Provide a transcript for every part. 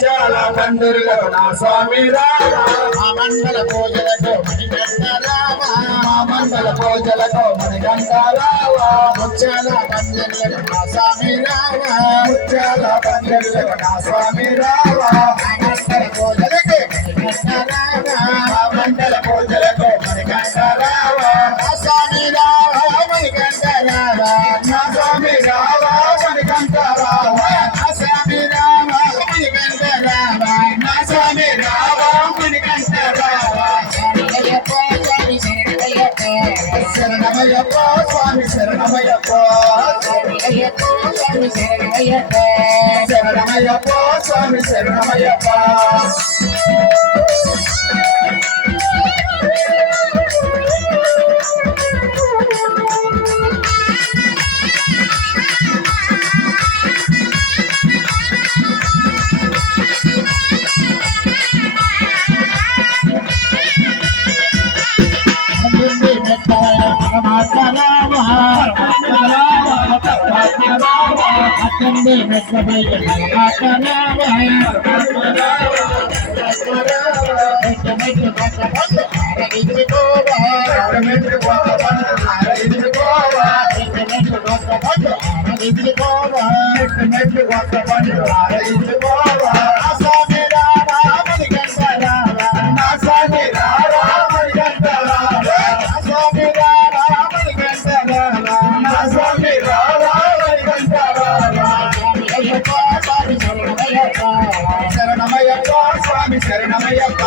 చాలా పందిరిలో నా స్వామి రావా మా మండల పూజలకు మణికంఠ రావా మా మండల పూజలకు మణికంఠ రావా ముత్యాల పందిరిలో నా స్వామి రావా ముత్యాల పందిరిలో నా స్వామి రావా మా మండల పూజలకు మణికంఠ రావా మా మండల పూజలకు మణికంఠ రావా నా స్వామి రావా మణికంఠ రావా నా స్వామి రావా మణికంఠ రావా నా స్వామి రావా మణికంఠ రావా నా స్వామి రావా మణికంఠ రావా శరణమయ్యప్ప స్వామి శరణమయ్యప్ప శరణమయ్యప్ప స్వామి శరణమయ్యప్ప అత్యంత మెట్లపై శరణమయ్యప్ప స్వామి శరణమయ్యప్ప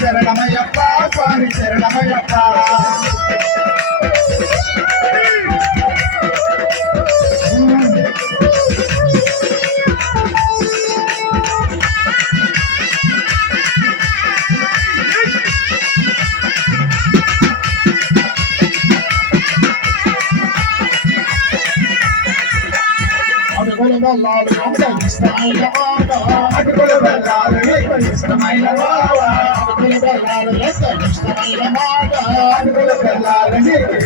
శరణమయ్యప్ప స్వామి శరణమయ్యప్ప అడుగులు వెళ్ళాలి అంటే ఇష్టమైన అడుగులు వెళ్ళాలి ఇష్టమైన అడుగులు వెళ్ళాలి అంటే ఇష్టమైన అడుగులు వెళ్ళాలి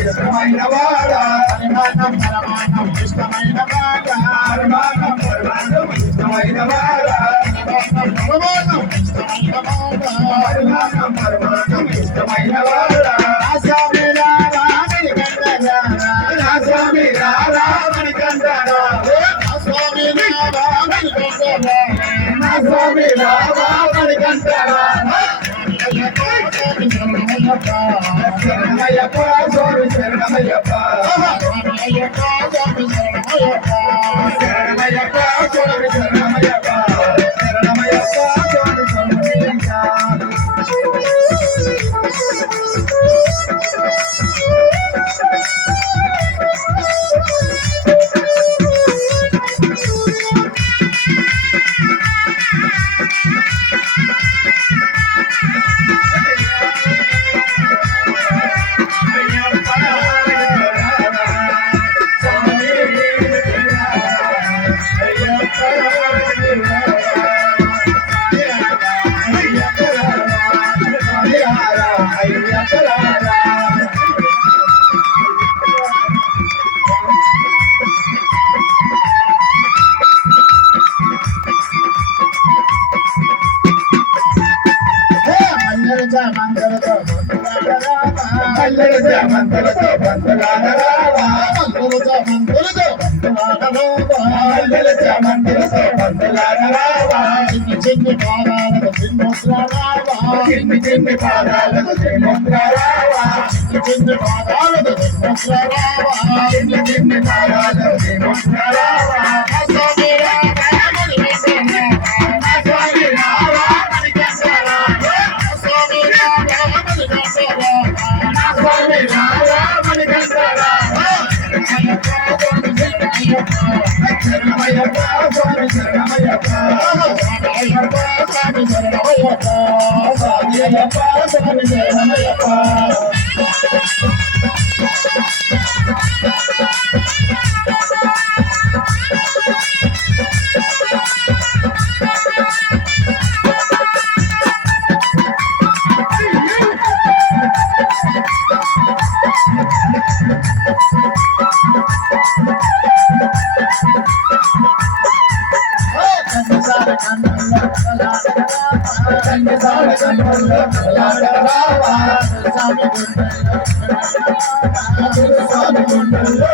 ఇష్టమైన పరిమాణం పరిమాణం ఇష్టమైన పరిమాణం పరిమాణం ఇష్టమైన పరిమాణం ఇష్టమైన పరిమాణం పరిమాణం ఇష్టమైన స్వామి రామని కందరా స్వామి రామని కందరా స్వామి రామని కందరా శరణమయ్యప్ప స్వామి శరణమయ్యప్ప శరణమయ్యప్ప స్వామి శరణమయ్యప్ప శరణమయ్యప్ప స్వామి శరణమయ్యప్ప శరణమయ్యప్ప స్వామి శరణమయ్యప్ప మంగళతో చిన్ని పాదాలకు చిన్ని పాదాలకు చిన్ని పాదాలకు చిన్ని పాదాలకు శరణమయ్యప్ప స్వామి శరణమయ్యప్ప స్వామి శరణమయ్యప్ప స్వామి అయ్యప్ప స్వామి శరణమయ్యప్ప మణికంఠుల్లో రావా స్వామి గుండెల్లో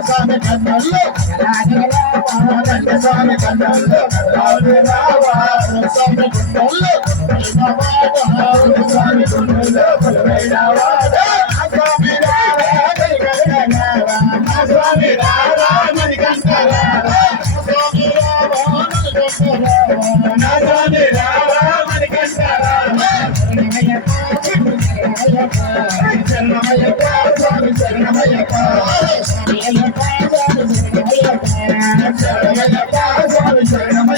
స్వామి కన్నుల్లో స్వామి కన్నుల్లో రావా స్వామి గుండెల్లో స్వామి గుండెల్లో రావా స్వామి రావా స్వామి రావా మణికంఠ రావా స్వామి రావా స్వామి రావా మణికంఠ రావా శరణమయ్యప్ప స్వామి శరణమయ్యప్ప శరణమయ్యప్ప స్వామి శరణమయ్యప్ప